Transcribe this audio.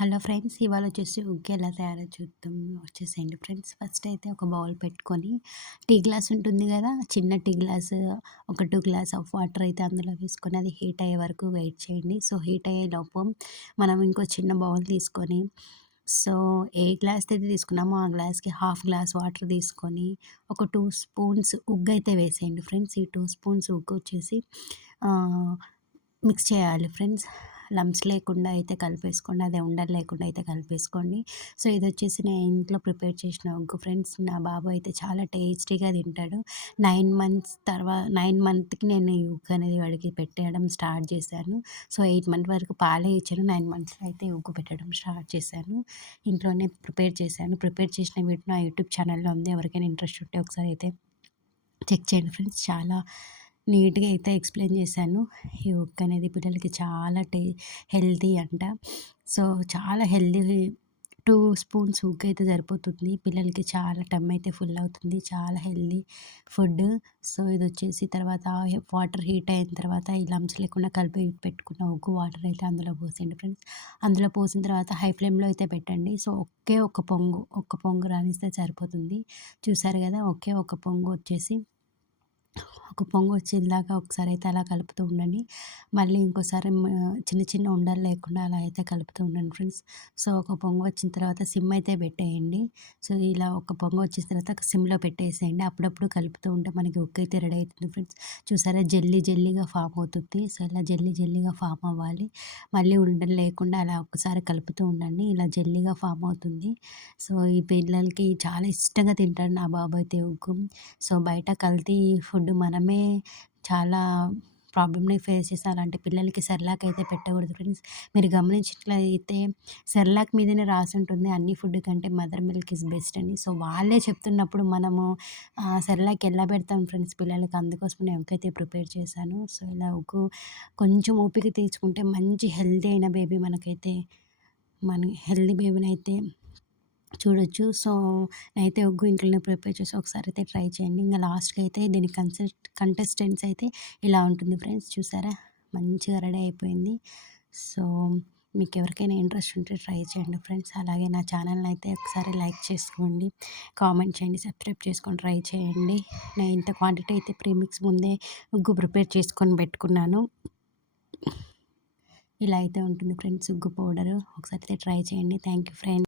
Hello friends, ఇవాళ వచ్చేసి ఉగ్గు ఎలా తయారో చూద్దాం. వచ్చేసేయండి ఫ్రెండ్స్. ఫస్ట్ అయితే ఒక బౌల్ పెట్టుకొని టీ గ్లాస్ ఉంటుంది కదా, చిన్న టీ గ్లాస్ ఒక 2 గ్లాస్ ఆఫ్ వాటర్ అయితే అందులో వేసుకొని అది హీట్ అయ్యే వరకు వెయిట్ చేయండి. సో హీట్ అయ్యే లోపు మనం ఇంకో చిన్న బౌల్ తీసుకొని, సో ఏ గ్లాస్ అయితే తీసుకున్నామో ఆ గ్లాస్కి హాఫ్ గ్లాస్ వాటర్ తీసుకొని ఒక 2 స్పూన్స్ ఉగ్గు అయితే వేసేయండి ఫ్రెండ్స్. ఈ 2 స్పూన్స్ ఉగ్గు వచ్చేసి మిక్స్ చేయాలి ఫ్రెండ్స్. లంప్స్ లేకుండా అయితే కలిపేసుకోండి, అదే ఉండలు లేకుండా అయితే కలిపేసుకోండి. సో ఇదొచ్చేసి నేను ఇంట్లో ప్రిపేర్ చేసిన ఉగ్గు ఫ్రెండ్స్. నా బాబు అయితే చాలా టేస్టీగా తింటాడు. 9 మంత్కి నేను ఈ ఉగ్గు అనేది వాడికి పెట్టేయడం స్టార్ట్ చేశాను. సో 8 మంత్ వరకు పాలే ఇచ్చాను, 9 మంత్స్లో అయితే ఉగ్గు పెట్టడం స్టార్ట్ చేశాను. ఇంట్లోనే ప్రిపేర్ చేశాను. ప్రిపేర్ చేసిన వీడియో నా యూట్యూబ్ ఛానల్లో ఉంది, ఎవరికైనా ఇంట్రెస్ట్ ఉంటే ఒకసారి అయితే చెక్ చేయండి ఫ్రెండ్స్. చాలా నీట్గా అయితే ఎక్స్ప్లెయిన్ చేశాను. ఈ ఉగ్గు అనేది పిల్లలకి చాలా హెల్తీ అంట. సో చాలా హెల్తీ. 2 స్పూన్స్ ఉగ్గు అయితే సరిపోతుంది పిల్లలకి. చాలా టమ్ అయితే ఫుల్ అవుతుంది. చాలా హెల్తీ ఫుడ్. సో ఇది వచ్చేసి తర్వాత వాటర్ హీట్ అయిన తర్వాత ఈ లంప్స్ లేకుండా కలిపి పెట్టుకున్న ఉగ్గు వాటర్ అయితే అందులో పోసేయండి ఫ్రెండ్స్. అందులో పోసిన తర్వాత హై ఫ్లేమ్లో అయితే పెట్టండి. సో ఒక్క పొంగు రానిస్తే సరిపోతుంది. చూసారు కదా, ఒక పొంగు వచ్చేసి ఒక పొంగు వచ్చేలాగా ఒకసారి అయితే అలా కలుపుతూ ఉండండి. మళ్ళీ ఇంకోసారి చిన్న చిన్న ఉండలు లేకుండా అలా అయితే కలుపుతూ ఉండండి ఫ్రెండ్స్. సో ఒక పొంగు వచ్చిన తర్వాత సిమ్ అయితే పెట్టేయండి. సో ఇలా ఒక పొంగు వచ్చిన తర్వాత సిమ్లో పెట్టేసేయండి. అప్పుడప్పుడు కలుపుతూ ఉంటే మనకి ఉగ్గు అయితే రెడీ అవుతుంది ఫ్రెండ్స్. చూసారా, జల్లీగా ఫామ్ అవుతుంది. సో ఇలా జల్లీగా ఫామ్ అవ్వాలి. మళ్ళీ ఉండలు లేకుండా అలా ఒక్కసారి కలుపుతూ ఉండండి. ఇలా జల్లీగా ఫామ్ అవుతుంది. సో ఈ పిల్లలకి చాలా ఇష్టంగా తింటాడు నా బాబు అయితే ఉగ్గు. సో బయట కల్తీ ఫుడ్ మనమే చాలా ప్రాబ్లమ్‌ని ఫేస్ చేసాం. అలాంటి పిల్లలకి సెర్లాక్ అయితే పెట్టకూడదు ఫ్రెండ్స్. మీరు గమనించినట్లయితే సెర్లాక్ మీదనే రాసుంటుంది అన్ని ఫుడ్ కంటే మదర్ మిల్క్ ఈజ్ బెస్ట్ అని. సో వాళ్ళే చెప్తున్నప్పుడు మనము సెర్లాక్ ఎలా పెడతాం ఫ్రెండ్స్ పిల్లలకి. అందుకోసం నేను ఉగ్గయితే ప్రిపేర్ చేశాను. సో ఇలా ఉగ్గు కొంచెం ఓపిక తెచ్చుకుంటే మంచి హెల్తీ అయిన బేబీ మనకైతే మన హెల్తీ బేబీనైతే చూడొచ్చు. సో నేనైతే ఉగ్గు ఇంట్లోనే ప్రిపేర్ చేసి ఒకసారి అయితే ట్రై చేయండి. ఇంక లాస్ట్‌కి అయితే దీని కంటెస్టెంట్స్ అయితే ఇలా ఉంటుంది ఫ్రెండ్స్. చూసారా, మంచిగా రెడీ అయిపోయింది. సో మీకు ఎవరికైనా ఇంట్రెస్ట్ ఉంటే ట్రై చేయండి ఫ్రెండ్స్. అలాగే నా ఛానల్‌ని అయితే ఒకసారి లైక్ చేసుకోండి, కామెంట్ చేయండి, సబ్స్క్రైబ్ చేసుకొని ట్రై చేయండి. నేను ఇంత క్వాంటిటీ అయితే ప్రీమిక్స్ ముందే ఉగ్గు ప్రిపేర్ చేసుకొని పెట్టుకున్నాను. ఇలా అయితే ఉంటుంది ఫ్రెండ్స్ ఉగ్గు పౌడరు. ఒకసారి అయితే ట్రై చేయండి. Thank you friends.